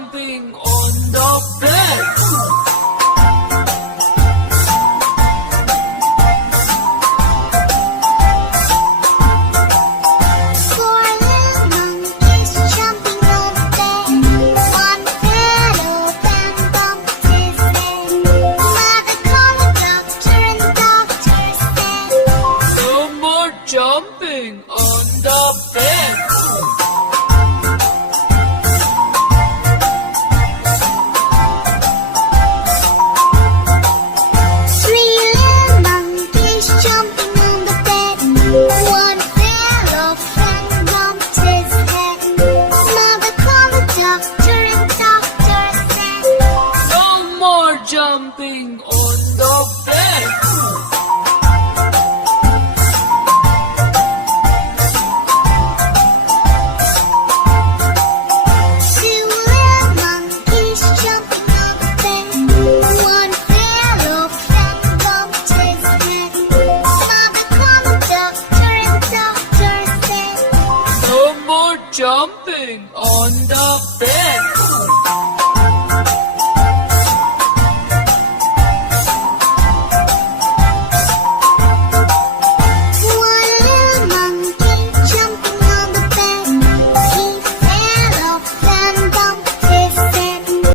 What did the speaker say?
jumping on the bed. Four little monkeys jumping on the bed. One fell off and bumped his head. Mother called the doctor and the doctor said, No more jumping on the bed. Three little monkeys jumping on the bed. One fell off and bumped his head. Mother called the doctor and the doctor said, No more jumping on